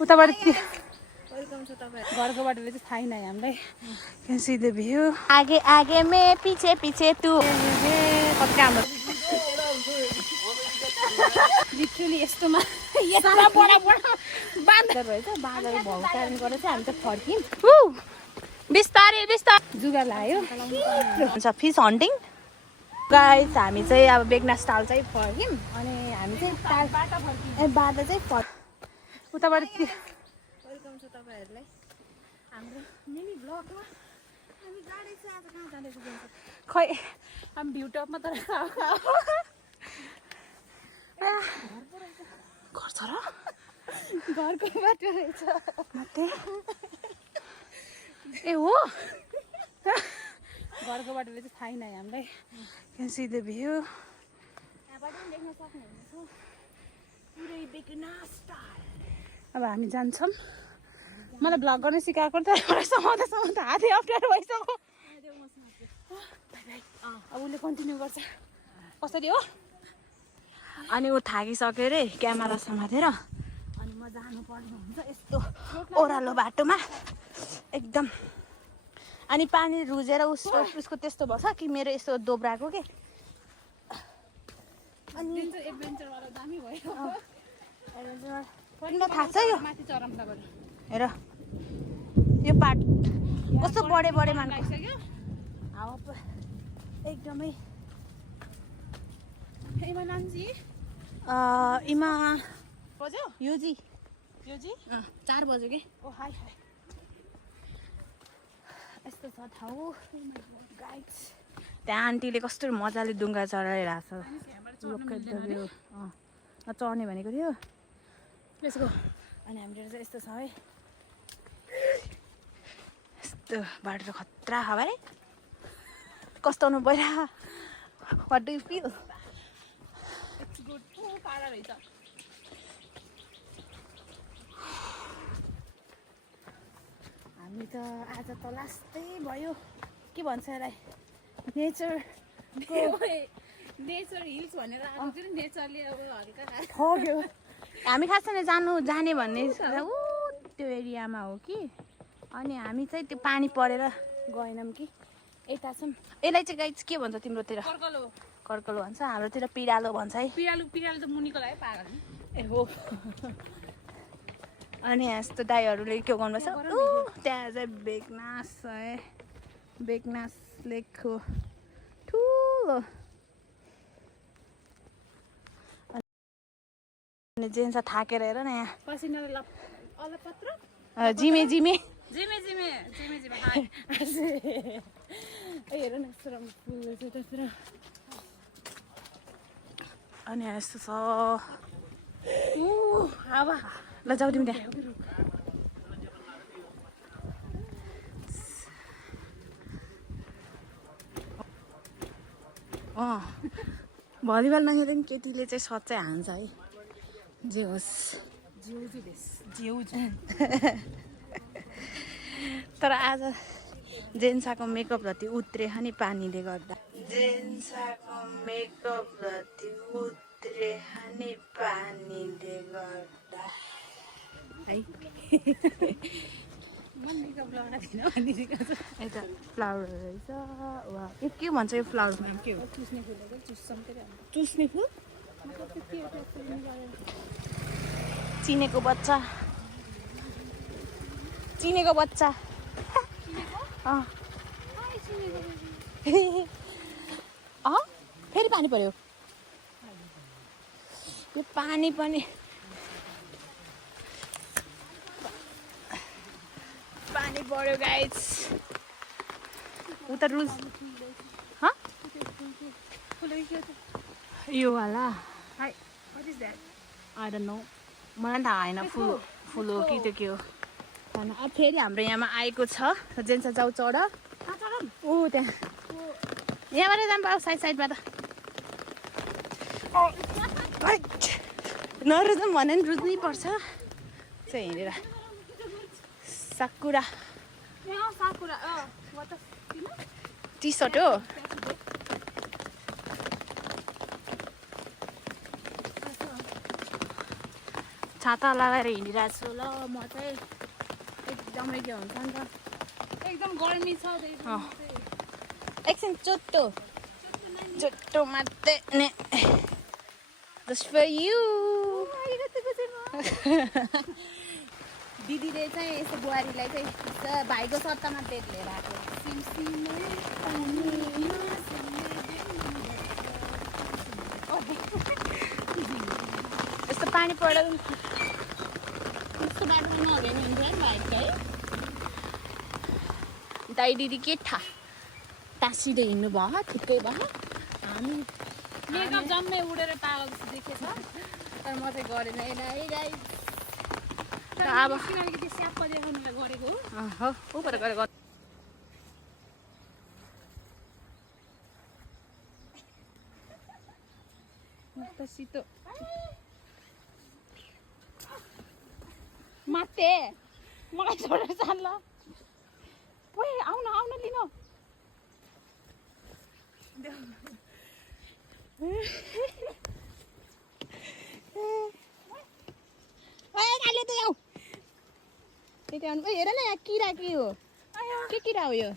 उताबाट घरको बाटोले चाहिँ थाहै नै हामीलाई क्यान सी द भ्यू आगे आगे में पीछे पीछे तू कति राम्रो लिटरली यस्तोमा यत्रो बडा बडा बाँदर रहेछ बाँदर भएको कारणले गर्दा चाहिँ हामी त फर्क्यौँ बिस्तारै बिस्तारै जुगा लायो हुन्छ फिस हन्टिङ गाइस हामी चाहिँ अब बेगनास टाल चाहिँ फर्क्यौँ अनि हामी चाहिँ बाटो चाहिँ उताबाट वेलकम छ तपाईँहरूलाई हाम्रो मिनी ब्लगमा हामी जाँदैछ आज कहाँ जाँदैछ खै हामी भ्यू टपमा तर घर छ र घरको बाटो रहेछ ए हो घरको बाटोले चाहिँ थाहै नै हामीलाई क्यान सी द भ्यू यहाँबाट पनि देख्न सक्नुहुन्छ पुरै बेगनास टाल अब हामी जान्छौँ मलाई भ्लग गर्न सिकाएको त समाउँदा हातै अप्ठ्यारो भइसक्यो अब उसले कन्टिन्यू गर्छ कसरी हो अनि ऊ थाकिसक्यो अरे क्यामेरा समातेर अनि म जानुपर्ने हुन्छ यस्तो ओह्रालो बाटोमा एकदम अनि पानी रुजेर उसको त्यस्तो भएछ कि मेरो यस्तो दोब्राको के अनि एडभेन्चरवाला दामी भयो किन थाहा छ यो माथि चरमताबाट हेर यो पाट कस्तो बढे बढे मान हावा एकदमै इमा नान्जी इमा बज्यो युजी 4 बज्यो कि ओ हाई हाई यस्तो छ ठाउँ गाइड्स त्यहाँ आन्टीले कस्तो मजाले डुङ्गा चढाइरहेको छ चढ्ने भनेको थियो यसको अनि हाम्रो चाहिँ यस्तो छ है यस्तो बाटो त खतरा छ भाइ कस्तो पहिला what do you feel it's good टाढा रहेछ हामी त आज त लास्टै भयो के भन्छ यसलाई नेचर हिल्स भनेर आउँछ नि नेचरले अब हल्का ठग्यो हामी खास जाने भन्ने ऊ त्यो एरियामा हो कि अनि हामी चाहिँ त्यो पानी परेर गएनौँ कि यता छौँ यसलाई चाहिँ गाइस के भन्छ तिम्रोतिर कर्कलो भन्छ हाम्रोतिर पिरालो भन्छ है पिरालो त मुनिको लागि पागल ए हो अनि यस्तो दाइहरूले के गर्नुपर्छ त्यहाँ चाहिँ बेगनास है बेगनास लेक हो ठुलो अनि जेन्स थाकेर हेर न यहाँ जिमे हेर न अनि यस्तो छ हावा ल जाऊ तिमी त्यहाँ भलिबल नखेल्दा पनि केटीले चाहिँ सट चाहिँ हान्छ है जे होस् जिउ तर आज जेन्साको मेकअप जति उत्रे नि पानीले गर्दा जेन्साको मेकअप जति उत्रे नि पानीले गर्दा है यता फ्लावर रहेछ वा के भन्छ यो फ्लावर के हो चुस्ने फुल चिनेको बच्चा फेरि पानी पर्यो यो पानी पनि पानी पर्यो गाइस उता रुल्स यो वाला Hi, what is that? I don't know मलाई थाहा होइन फुल हो कि त्यो के हो होइन अब फेरि हाम्रो यहाँमा आएको छ जेन्स जाऊ चढ ऊ त्यहाँ यहाँबाट जानु पाऊ साइडमा त नरुजौँ भने नि रुच्नै पर्छ चाहिँ हिँडेर साकुरा टी सर्ट हो छाता लगाएर हिँडिरहेको छु ल म चाहिँ एकदमै के हुन्छ नि त एकदम गर्मी छ एकछिन चुट्टो मात्रै ने जस्ट फर यु दिदीले चाहिँ यस्तो बुहारीलाई चाहिँ भाइको सट्टामा डेट लिएर आएको यस्तो पानी पर्दा यस्तो बाटोमा नभए नि हुन्छ नि भाइको है दाइ दिदी के थाहा टाँसिँदै हिँड्नु भयो ठिकै भयो हामी मेकअप जम्मै उडेर पागल जस्तो देखेछ तर म चाहिँ गरेन यसलाई अब अलिकति स्याप्प देखाउनुलाई गरेको हो ऊपर गरेको सितो माते मलाई छोडेर चाल ओए आउन लिनु हेर न यहाँ किरा के हो के किरा हो यो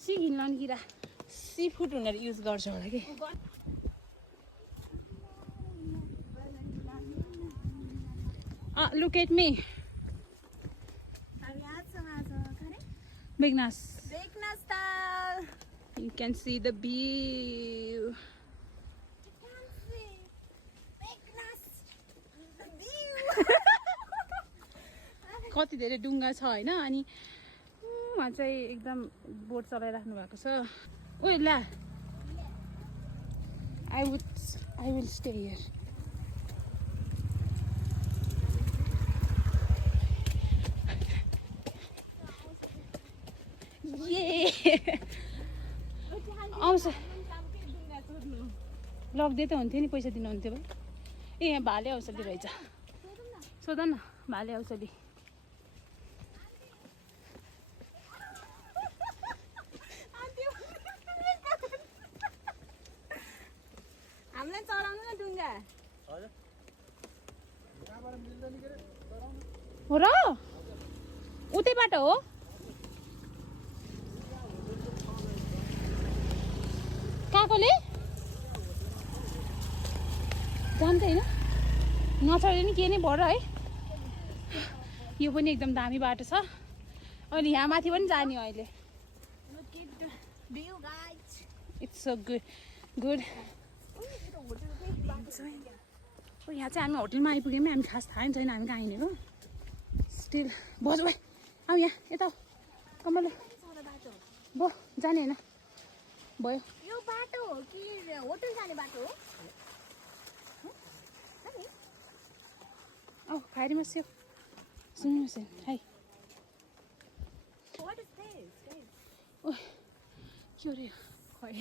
सी घिन्लाउने किरा सी फुड हुनेर युज गर्छ होला कि look at me Vignas style you can see the view कति धेरै डुङ्गा छ हैन अनि उहाँ चाहिँ एकदम बोट चलाइराख्नु भएको छ ओइ ला I will stay here आउँछ लग्दै त हुन्थ्यो नि पैसा दिनुहुन्थ्यो भाइ ए यहाँ भाले औषधी रहेछ सोध न भाले औषधी हामीलाई चढाउनु न डुङ्गा हो र उतैबाट हो काकोले जान्दैन नचढ्यो नि के नै भयो है यो पनि एकदम दामी बाटो छ अनि यहाँ माथि पनि जाने अहिले इट्स सो गुड यहाँ चाहिँ हामी होटलमा आइपुग्यौँ हामी खास थाहा नि छैन हामी कहाँ हिँडेको स्टिल बजो भाइ आऊ यहाँ यता कमल बो जाने होइन भयो यो बाटो हो कि होटल जाने बाटो हो औ खाइरी मस्यो सुन्नुहोस् हाई ओ के हो रे खै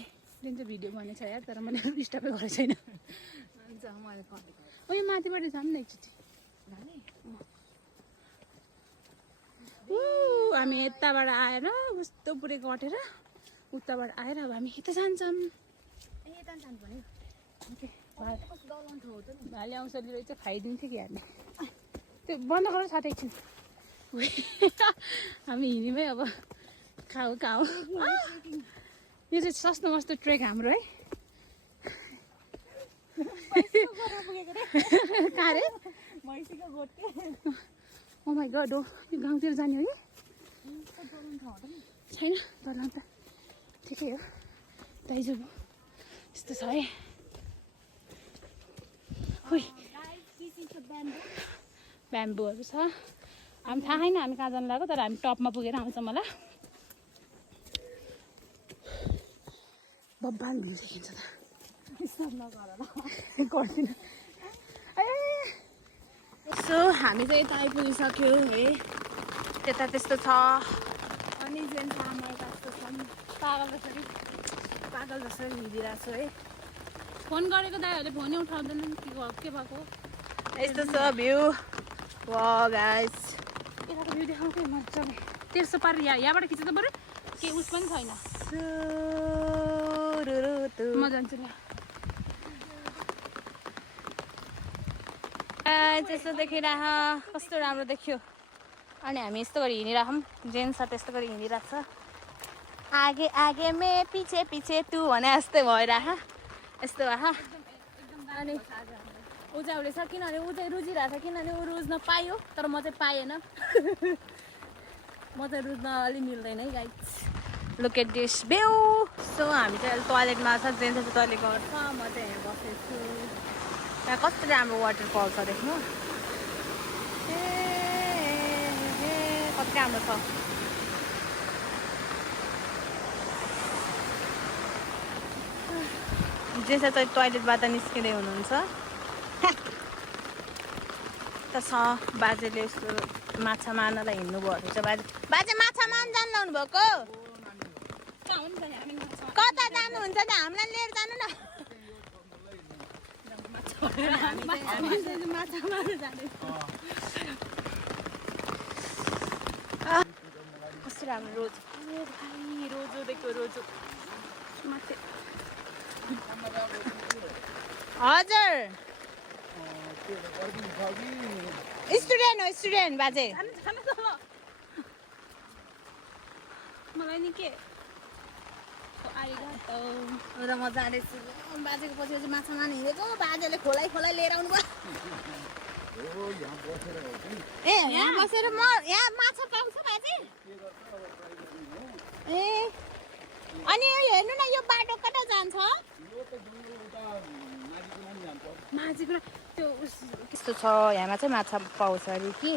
जुन चाहिँ भिडियो बनेको छ यार तर मैले स्टपै गरेको छैन ओ यो माथिबाट जाऊँ न एकचोटि हामी यताबाट आएर कस्तो पुरै कटेर उताबाट आएर अब हामी यता जान्छौँ भाले औषधी रहेछ खाइदिन्थ्यो कि हामी त्यो बन्द गरेर साथै एकछिन हामी हिँड्यौँ अब खाऊ यो चाहिँ सस्तो मस्तो ट्रेक हाम्रो है कहाँ रे ओ माई गड हो यो गाउँतिर जाने हो कि छैन दलान त ठिकै हो दाइजो यस्तो छ है ब्याम्बोहरू छ हामी थाहा छैन हामी कहाँ जानु लाग्यो तर हामी टपमा पुगेर आउँछौँ होला बब्बाल भिड देखिन्छ त गर्दिनँ सो हामी चाहिँ यता आइपुगिसक्यो है त्यता त्यस्तो छ अनि जेन चामल कस्तो छ पागल जसरी हिँडिरहेको छु है फोन गरेको दाइहरूले फोनै उठाउँदैन के भएको यस्तो छ भ्यू वा गाइस यताको भ्यू देखाउँ कि मजाले त्यस्तो पारेर यहाँबाट खिच्छ त बरु के उस पनि छैन म जान्छु नि चाहिँ यस्तो देखिरह कस्तो राम्रो देखियो अनि हामी यस्तो गरी हिँडिराखौँ जेन्ट्स छ त्यस्तो गरी हिँडिरहेको छ आगे आगे मे पछि पछि तु भने जस्तै भइरह यस्तो भए अनि ऊ चाहिँ उसले छ किनभने ऊ चाहिँ रुजिरहेको छ किनभने ऊ रुज्न पायो तर म चाहिँ पाएन म चाहिँ रुज्न अलि मिल्दैन है guys look at this view so हामी चाहिँ अहिले टोयलेटमा छ जेन्ट्स चाहिँ टोयलेट गर्छ म चाहिँ यहाँ बसेको छु त्यहाँ कस्तो राम्रो वाटरफल छ देख्नु कति राम्रो छ जेन्ट्स चाहिँ टोयलेटबाट निस्किँदै हुनुहुन्छ त छ बाजेले यस्तो माछा मार्नलाई हिँड्नुभयो रहेछ बाजे माछा मार्न जानु लाउनु भएको कता जानुहुन्छ त हामीलाई लिएर जानु न कस्तो राम्रो रोज भाइ रोजो देख्यो रोजो हजुर स्टुडेन्ट हो स्टुडेन्ट बाजे मलाई नि के र म जाँदैछु बाजेको पछि पछि माछा मार्न हिँडेको बाजेले खोलाइ लिएर आउनु भयो ए यहाँ बसेर म यहाँ माछा पाउँछ बाजे ए अनि हेर्नु न यो बाटो कता जान्छ माझीको त्यो कस्तो छ यहाँमा चाहिँ माछा पाउँछ अरे कि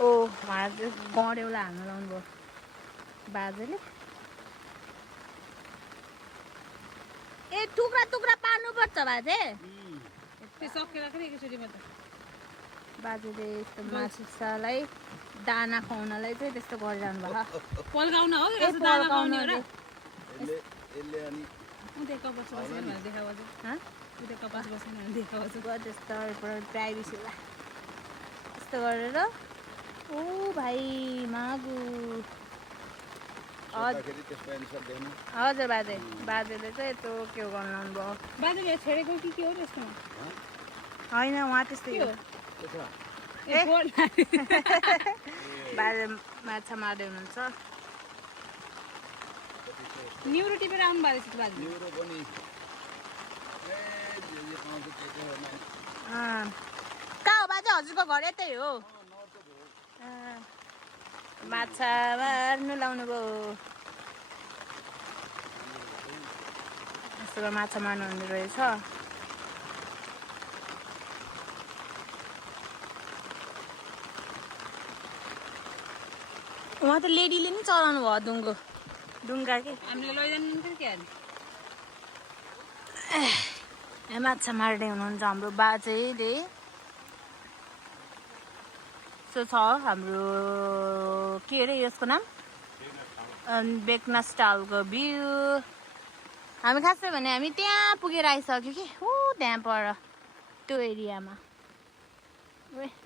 ओ उहाँ गडेउला हाल्न लाउनु भयो बाजेले ए टुक्रा टुक्रा पार्नुपर्छ बाजे बाजेले यस्तो माछालाई दाना खुवाउनलाई चाहिँ त्यस्तो गरिरहनु भयो पल्काउन हो प्राइभेसी यस्तो गरेर ओ भाइ मागु हजुर बाजेले चाहिँ यस्तो के हो गर्नु भयो बाजेले छेडेको के हो त्यस्तोमा होइन उहाँ त्यस्तै हो बाजे माछा मार्दै हुनुहुन्छ न्युरो टिपेर आउनु भएको छ बाजे कहाँ हो बाजे हजुरको घर यतै हो माछा मार्नु लाउनु भयो यस्तो माछा मार्नु हुँदो रहेछ उहाँ त लेडीले नि चलाउनु भयो डुङ्गा के हामीले लैजानु के माछा मार्दै हुनुहुन्छ हाम्रो बाजेले सो छ हाम्रो के अरे यसको नाम बेकनास टालको भ्यू हामी खासै भने हामी त्यहाँ पुगेर आइसक्यो कि ऊ त्यहाँ पर त्यो एरियामा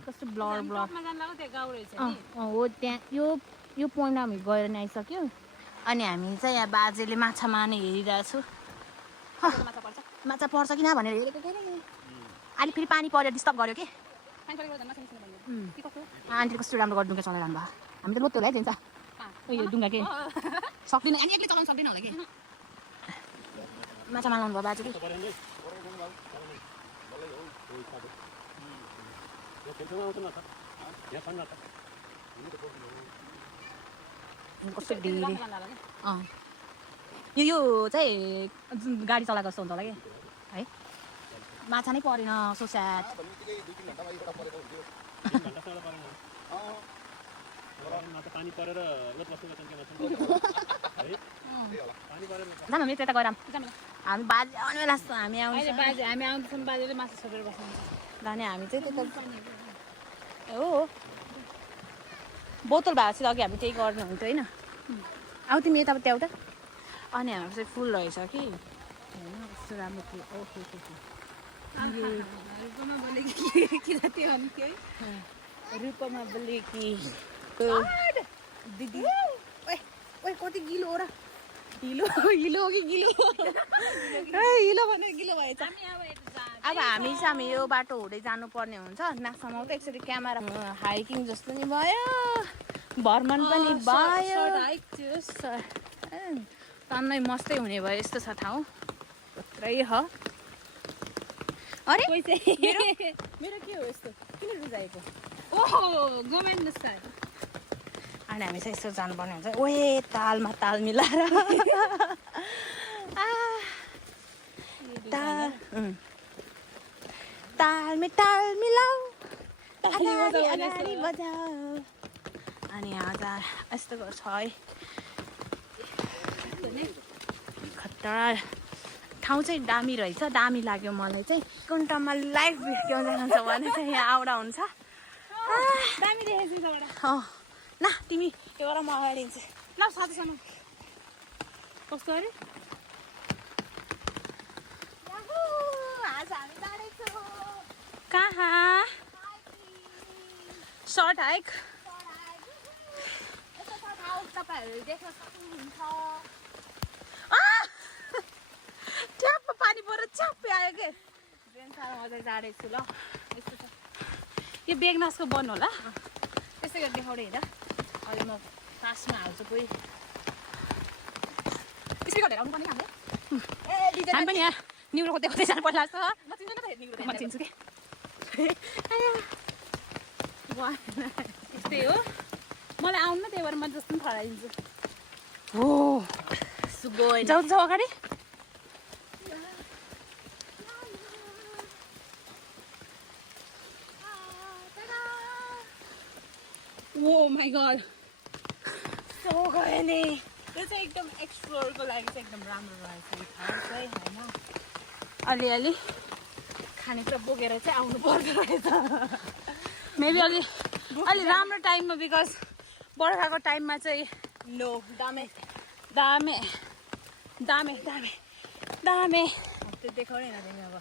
कस्तो ब्लर हो त्यहाँ यो पोइन्टमा हामी गएर नै आइसक्यो अनि हामी चाहिँ यहाँ बाजेले माछा मार्ने हेरिरहेको छु माछा पर्छ कि न भनेर हेरेको के अहिले फेरि पानी परेर डिस्टर्ब गर्यो कि आन्टीले कस्तो राम्रो डुङ्गा चलाइरहनु भयो हामी त लोत्तो ल्याइदिन्छ उयो डुङ्गा के सक्दैन अनि एक्लै चलाउनु सक्दैन होला कि माछा मार्नु भयो बाजे कस्तो ढिलो यो चाहिँ जुन गाडी चलाएको जस्तो हुन्छ होला कि है माछा नै परेन सो स्याड हामी त्यता गएर हामी बाजे आउने बेला जस्तो हामी आउँदैछौँ बाजेले माछा छोडेर बस्नु लाने हामी चाहिँ त्यता हो बोतल भएको अघि हामी त्यही गर्नु हुन्थ्यो होइन आऊ तिमी यता त्यहाँ त अनि हाम्रो चाहिँ फुल रहेछ कि होइन कस्तो राम्रो फुल ओके रूपमा बोलेकी दिदी ओए कति गिलो हो र हिलो हो कि गिलो हिलो भने गिलो भएछ अब हामी चाहिँ हामी यो बाटो हुँदै जानुपर्ने हुन्छ नाकसम्म त एकचोटि क्यामेरा हाइकिङ जस्तो नि भयो भ्रमण पनि भयो तन्नै मस्तै हुने भयो यस्तो छ ठाउँ भित्रै हो अरे मेरो के हो यस्तो किन रुजाएको ओहो गभर्नमेन्ट स्टाइल अनि हामी चाहिँ यसो जानुपर्ने हुन्छ ओए तालमा ताल मिलाएर तालमा ताल मिलाऊ अगाडि बजाऊ अनि आज यस्तो गर्छ है खतरा ठाउँ चाहिँ दामी रहेछ दामी लाग्यो मलाई चाहिँ कुन ठाउँमा लाइफ बिर्क्याउँछ भने चाहिँ यहाँ आउँदा हुन्छ दामी देखेछु न तिमी एउटा म अगाडि हिँड्छु ल साथीसँग कस्तो अरे आज हामी जाँदैछौँ कहाँ सर्ट हाइक तपाईँहरू देख्न सक्नुहुन्छ ट्याप पानी परेर च्याप्पै आयो के ट्रेन साह्रो मजा जाँदैछु ल यस्तो छ यो बेगनासको बन होला त्यसै गरी देखाउँदै हिँड अहिले म पासमा हाल्छु कोही त्यसै गरेर आउनु पर्ने हामीले हामी पनि यहाँ निउरोको देखाउँदै जानु पर्ला जस्तो म चिन्छु त हेर्ने म चिन्छु कि त्यस्तै हो मलाई आउनु न त्यही भएर म जस्तो पनि खराइदिन्छु हो जाऊ जाऊ अगाडि ओ माई गड सो गयो नि यो चाहिँ एकदम एक्सप्लोरको लागि चाहिँ एकदम राम्रो रहेछ यो ठाउँ चाहिँ होइन अलिअलि खानेकुरा बोकेर चाहिँ आउनु पर्दो रहेछ मेबी अलि राम्रो टाइममा बिकज बर्खाको टाइममा चाहिँ नो दामे दामे दामे दामे दामे त्यो देखाउनै नदिने अब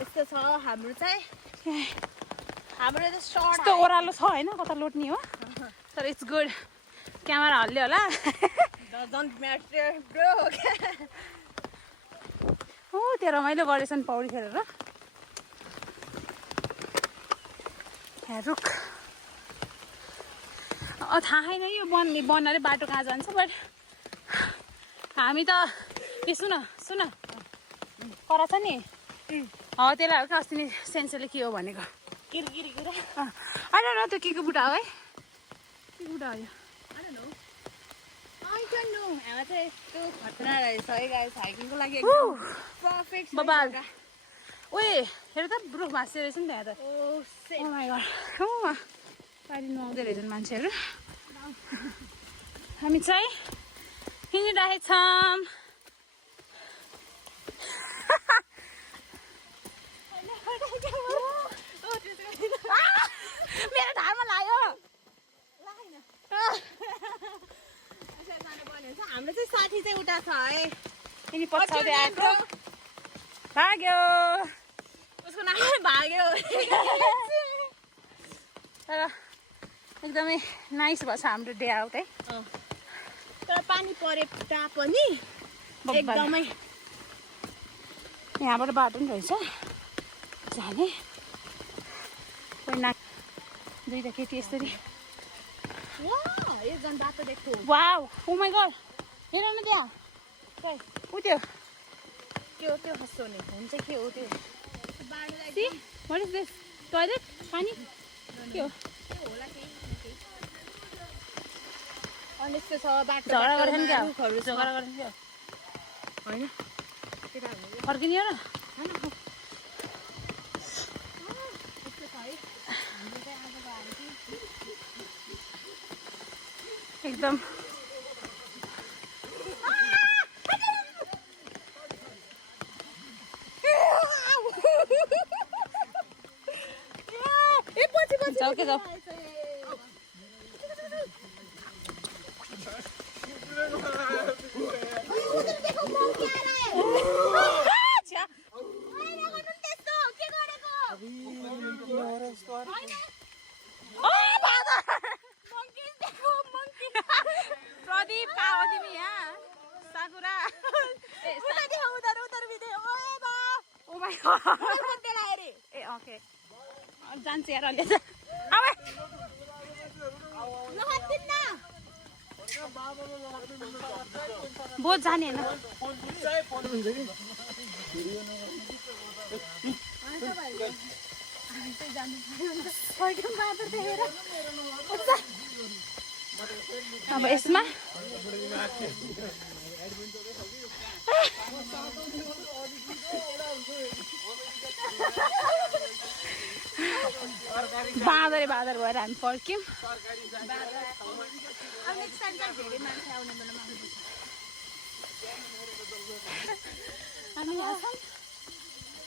यस्तो छ हाम्रो चाहिँ हाम्रो चाहिँ सर्ट यस्तो ओह्रालो छ होइन कता लोट्ने हो तर इट्स गुड क्यामेरा हल्ले होला डजन्ट म्याटर ब्रो हो त्यो रमाइलो गरेछ नि पौडी खेलेर रुख थाहा छैन यो बनले बाटो कहाँ जान्छ बट हामी त ए सुन करा छ नि हो त्यसलाई हो क्या अस्ति नि सेन्सरले के हो भनेको होइन न त्यो के को बुढा हो है के बुढा हो यो यहाँ चाहिँ यस्तो खतरा रहेछ है गाइस हाइकिङको लागि पर्फेक्ट बबाल ओए हेर त रुख भाँच्दो रहेछ नि त्यहाँ त ओ माई गड पानी नुहाउँदै रहेछन् मान्छेहरू हामी चाहिँ हिँडिरहेछौँ मेरो ढाडमा लाग्यो हाम्रो चाहिँ साथी चाहिँ उता छ है यिनी पछाउँदै आएको भाग्यो उसको नाम भाग्यो तर एकदमै नाइस भएको छ हाम्रो डे आउट है तर पानी परे तापनि एकदमै यहाँबाट बाटो पनि रहेछ जाने कोही नाक दुईवटा केटी यसरी एकजना बाटो देख्छु वाउ ओ माई गड हेर न त्यहाँ खै ऊ त्यो त्यो कस्तो नि हुन्छ के हो त्यो see what is this toilet पानी के हो अनि यस्तो छ बाटो झगडा गरेर नि क्या रुखहरू छ झगडा गरेर क्या होइन फर्किने हो र एकदम जाऊ के जाऊ प्रदीप कहाँ हो तिमी यहाँ साकुरा उता भिडियो जान्छ यार अलि अब बहुत जाने होइन अब यसमा बाँदरै बाँदर भएर हामी फर्क्यौँ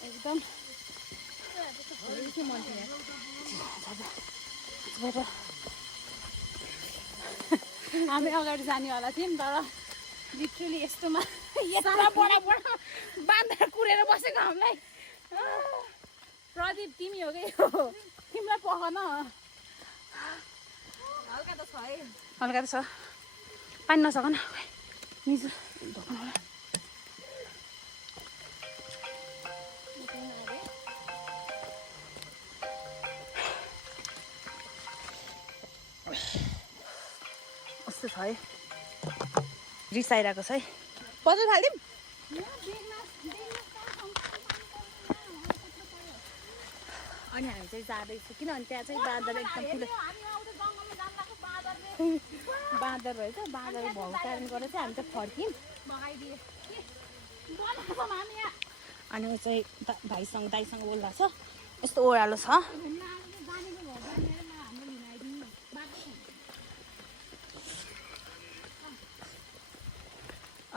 एकदम हामी अगाडि जानेवाला थियौँ तर लिटरली यस्तोमा यत्रो बडा बडा बाँधेर कुरेर बसेको हामीलाई प्रदीप तिमी हो कि तिमीलाई पखन हल्का त छ है हल्का त छ पानी नसक न निजु ढोक्नु कस्तो छ है रिसाइरहेको छ है पजल फालिदिउँ अनि हामी चाहिँ जाँदैछौँ किनभने त्यहाँ चाहिँ बाँदर एकदम ठुलो बाँदर रहेछ बाँदर भएको कारणले गर्दा चाहिँ हामी चाहिँ फर्क्यौँ अनि चाहिँ भाइसँग दाइसँग बोल्दा छ यस्तो ओह्रालो छ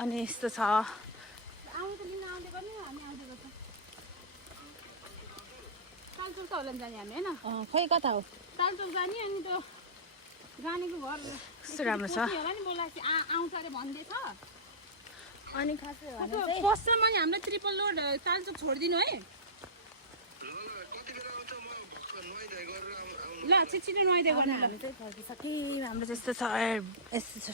अनि यस्तो छ तालचोक त होला नि जाने हामी होइन खोइ कता हो तालचोक जाने अनि त्यो जानेको घर कस्तो राम्रो छ होला नि बोलाएको आउँछ अरे भन्दैछ अनि खासै पश्चिममा नि हामीलाई ट्रिपल लोड तालचोक छोडिदिनु है ल छिटो नुहाइदिए गर्नु हामी चाहिँ फर्किसक्यौँ हाम्रो त्यस्तो छ यस्तो छ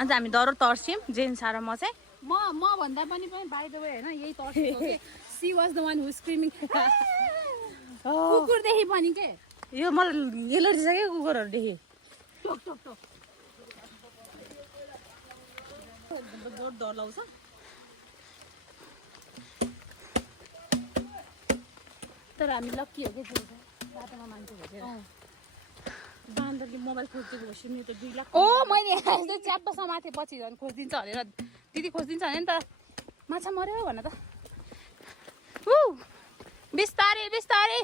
अन्त हामी डह्रो तर्स्यौँ जेन्सा र म चाहिँ म भन्दा पनि बाइ द वे होइन यही तर्सेको कि she was the one who screaming कुकुरदेखि पनि के यो मलाई एलर्जी छ क्या कुकुरहरूदेखि टोक टोक टोक बहुत डर लाग्छ तर हामी लक्की हो कि बाटोमा मान्छे भेटेर बाँदरले मोबाइल खोजिदिएको भएपछि मेरो त 2 लाख ओ मैले यस्तो च्याप्प समाथे पछि झन् खोजिदिन्छ भनेर दिदी खोजिदिन्छ भने नि त माछा मर्यो भन त बिस्तारै बिस्तारै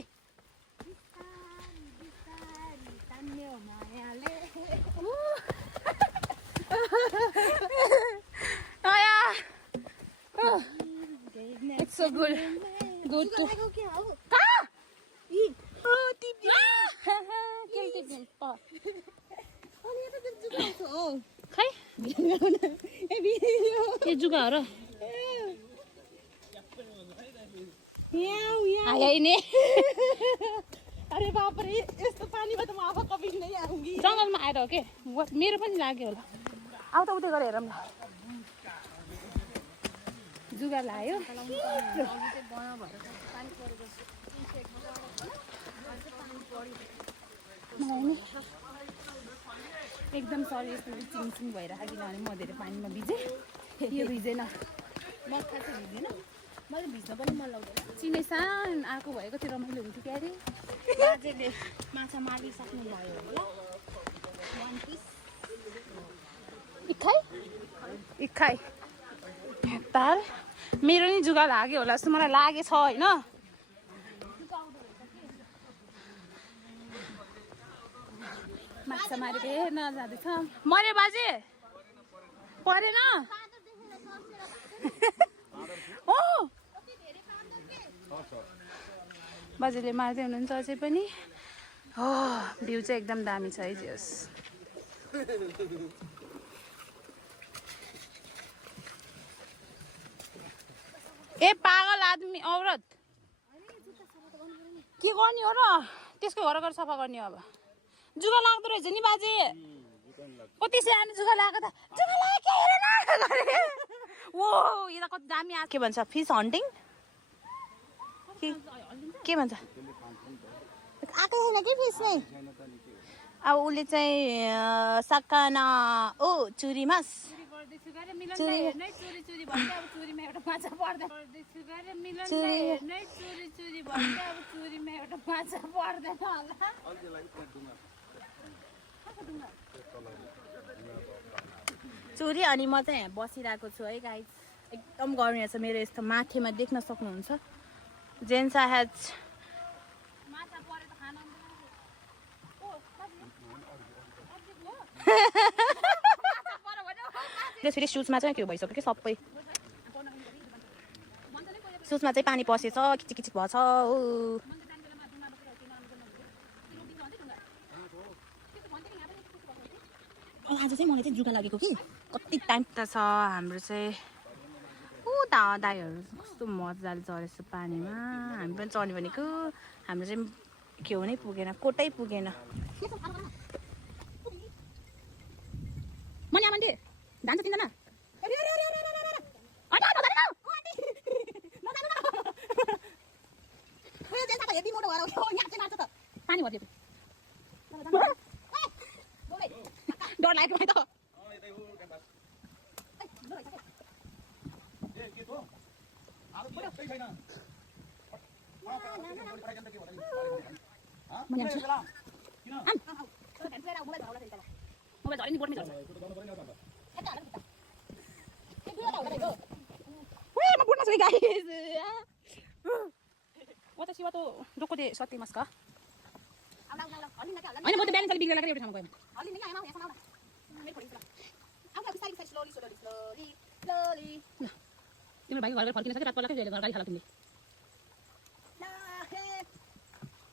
It's so good. Good to. Ah! Oh, tip. Kill tip. Pa. Ano yata juga itu? Oh. Kai? ये juga हो र आया ही नहीं अरे बाप रे यस्तो पानीमा त म आफै कभी नै आउँगी जंगलमा आएर हो के मेरो पनि लाग्यो होला आउ त उतै गरे हेरौँ न जुगा लायो एकदम सरी यस्तो चिङचिङ भइरहेको किनभने म धेरै पानीमा भिजेँ यो भिजेन म खासै भिजेन मैले भिज्न पनि मन लाग्दैन चिनेसान आएको भएको थियो रमाइलो हुन्थ्यो क्या अरे बाजेले माछा मारिसक्नु भयो होला 1 पिस इखाइ इखाइ तार मेरो नि जुगा लाग्यो होला जस्तो मलाई लागेछ होइन माछा मारेको हेर्न जाँदैछ मर्यो बाजे परेन बाजेले मार्दै हुनुहुन्छ अझै पनि हो भ्यू चाहिँ एकदम दामी छ है जस ए पागल आदमी औरत के गर्ने हो र त्यसको घर घर सफा गर्ने हो अब जुगा लाग्दो रहेछ नि बाजे कति सानो जुगा लाग्यो त जुगा लाग्यो के हेर न ओ यो त कति दामी के भन्छ फिस हन्टिङ के भन्छ आएको छैन कि फिस नै अब उसले चाहिँ सकाना ओ चुरी मास चुरी अनि म चाहिँ यहाँ बसिरहेको छु है गाइस एकदम गर्मी छ मेरो यस्तो माथेमा देख्न सक्नुहुन्छ जेन्सा हेज फेरि सुजमा चाहिँ के भइसक्यो कि सबै सुजमा चाहिँ पानी पसेछ किचिक किचिक भएछ ओ आज चाहिँ मलाई चाहिँ जुका लागेको कि कति टाइम त छ हाम्रो चाहिँ ऊ दादाईहरू कस्तो मजाले चढेछ पानीमा हामी पनि चढ्ने भनेको हाम्रो चाहिँ घिउ नै पुगेन कोटै पुगेन जान्छ तिनजना पानी भरिदिएको डर लाग्यो त私はとどこで座っていますかहोइन म त ब्यालेन्स अलिक बिग्रेर एउटा ठाउँमा गएँ तिम्रो भाइको घर फर्किन सक्यो रात पर्ला घर गाडी खाला तिमीले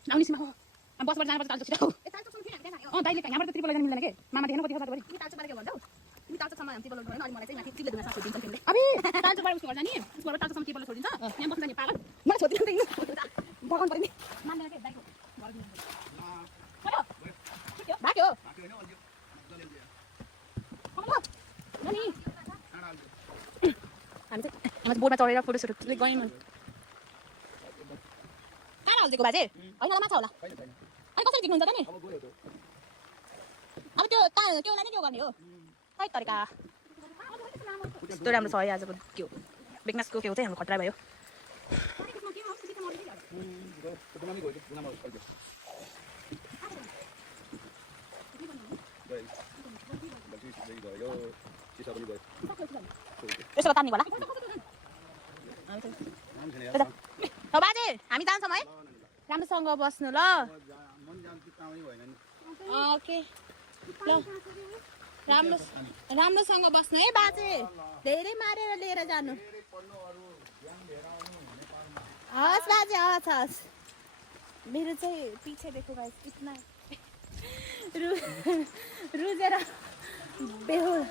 आउने सीमा हो बसबाट जानुपर्छ तालचोक छिटो दाइले यहाँबाट त त्रिपल जान मिल्दैन के मामा देख्न कति खर्च गरी तालचोकबाट के भन्छौ तिमी तालचोकसम्म हामी त्रिपल छोड्दैन अनि मलाई चाहिँ माथि त्रिपल दुना छोडिदिन्छ तिमीले अबे तालचोकबाट उसको घर जाने उसको घर तालचोकसम्म त्रिपल छोडिदिन्छ यहाँ बस्न जाने पागल मलाई छोडिदिनु बगाउनु पर्ने मान्दैन के दाइको भाग्यो हामी चाहिँ बोर्डमा चढेर फोटोसोटो गयौँ कहाँ हालिदिएको बाजे होइन होला माछा होला अनि कसरी टिक्नुहुन्छ त नि अब त्यो त्यो होला नि के गर्ने हो खै तरिका यस्तो राम्रो छ है आजको के हो बेगनासको के हो चाहिँ हाम्रो खतरा भयो यसो तान्ने होला बाजे हामी जान्छौँ है राम्रोसँग बस्नु ल ओके ल राम्रोसँग बस्नु है बाजे धेरै मारेर लिएर जानु हस् बाजे हस् हस् मेरो चाहिँ पछि देखो गाइस कितना रुजेर बेहोल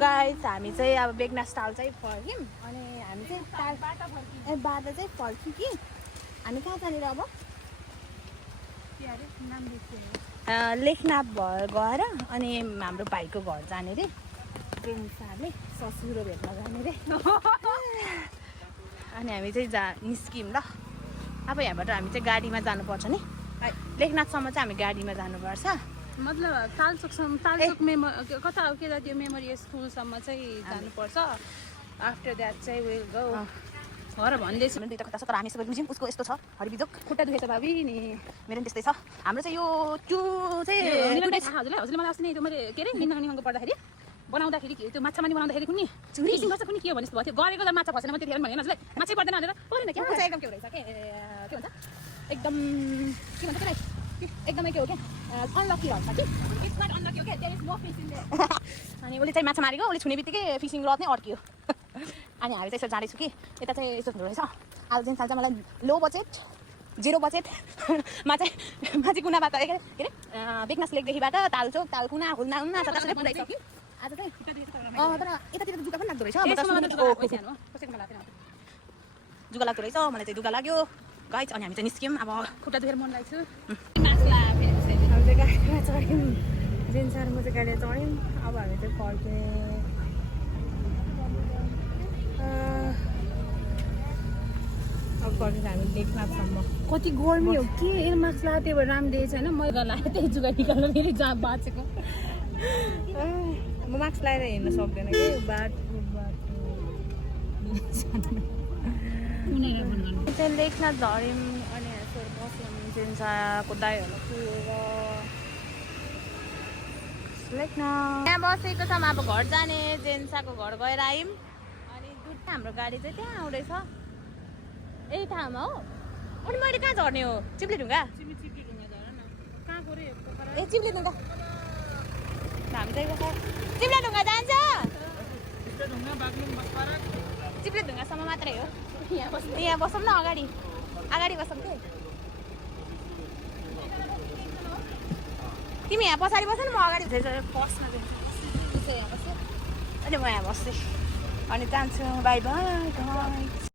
गाइस हामी चाहिँ अब बेगनास ताल चाहिँ फर्क्यौँ अनि हामी चाहिँ बाटो चाहिँ फर्क्यौँ कि हामी कहाँ जानेर अब लेखनाथ गएर अनि हाम्रो भाइको घर जाने रे प्रेमसाले ससुरो भेट्न जाने रे अनि हामी चाहिँ निस्क्यौँ ल अब यहाँबाट हामी चाहिँ गाडीमा जानुपर्छ नि लेखनाथसम्म चाहिँ हामी गाडीमा जानुपर्छ मतलब तालचोकसम्म कता के त्यो मेमोरियल स्कुलसम्म चाहिँ जानुपर्छ आफ्टर द्याट चाहिँ विल गो घर भन्दैछ मेरो दुईवटा खुट्टा छ तर हामी सबै बुझ्यौँ उसको यस्तो छ हरिबिजोक खुट्टा दुखेछ भाबी नि मेरो पनि त्यस्तै छ हाम्रो चाहिँ यो त्यो चाहिँ हजुरले मलाई अस्ति नै त्यो मैले के अरे निनानीको पर्दाखेरि बनाउँदाखेरि त्यो माछा मानी बनाउँदाखेरि कुनै फिसिङ गर्छ कुनै के हो भने जस्तो भयो त्यो गरेको त माछा फसेन म त्यतिखेर भने हजुरलाई माछै पर्दैन भनेर परेन के भन्छ एकदम के रहेछ के भन्छ एकदम के भन्छ त्यसलाई एकदमै के हो क्या अनलकी भन्छ कि इट्स नट अनलकी हो क्या there is no fish in there अनि उसले चाहिँ माछा मारेको उसले छुने बित्तिकै फिसिङ रड नै अड्कियो अनि हामी चाहिँ यसो जाँदैछु कि यता चाहिँ यस्तो हुँदो रहेछ आज चाहिँ चाल्छ मलाई लो बजेट 0 बजेटमा चाहिँ कुनाबाट के अरे बेगनास लेकदेखिबाट तालचोक तालकुना हुल्ना उल्ना सबै पुऱ्याइसक्यो आज चाहिँ तर यतातिर जुका पनि लाग्दो रहेछ जुका लाग्दो रहेछ मलाई चाहिँ दुगा लाग्यो गाइस अनि हामी चाहिँ निस्क्यौँ अब खुट्टा दुखेर मन लाग्छ हामी चाहिँ गाडीमा चढ्यौँ जेन्सार म चाहिँ गाडीमा चढ्यौँ अब हामी चाहिँ फर्क्यौँ फर्केको हामी लेखनाथसम्म कति गर्मी हो के एयर मास्क लगाएको त्यही भएर राम्रो देखेको छैन मैले लगाएँ त्यही जुगा निकालेर फेरि जहाँ बाँचेको म मास्क लगाएर हिँड्न सक्दैन कि बाटो चाहिँ लेखनाथ झऱ्यौँ अनि यसरी बस्यौँ जेन्साको दाईहरूलाई पुगेर लेखनाथ त्यहाँ बसेको छौँ अब घर जाने जेन्साको घर गएर आयौँ अनि हाम्रो गाडी चाहिँ त्यहाँ आउँदैछ यही ठाउँमा हो अनि मैले कहाँ झर्ने हो चिप्लेढुङ्गा ए चिप्लेढुङ्गा हामी चाहिँ चिप्लेढुङ्गा जान्छ चिप्लेढुङ्गासम्म मात्रै हो यहाँ बसौँ न अगाडि बसौँ के तिमी यहाँ पछाडि बस न म अगाडि बस्न दिन्छु यहाँ बस्छु अनि म यहाँ बस्छु अनि जान्छु बाई बाई